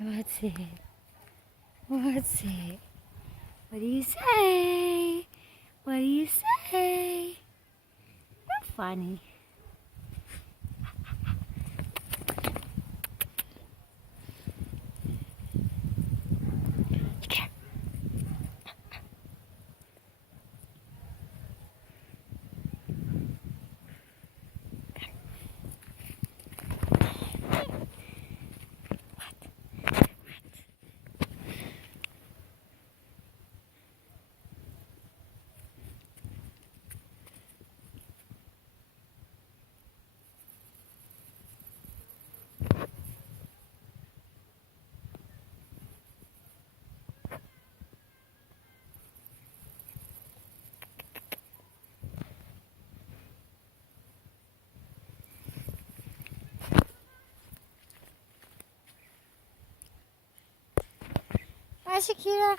What's it? What's it? What do you say? What do you say? You're funny. Bye, Shakira.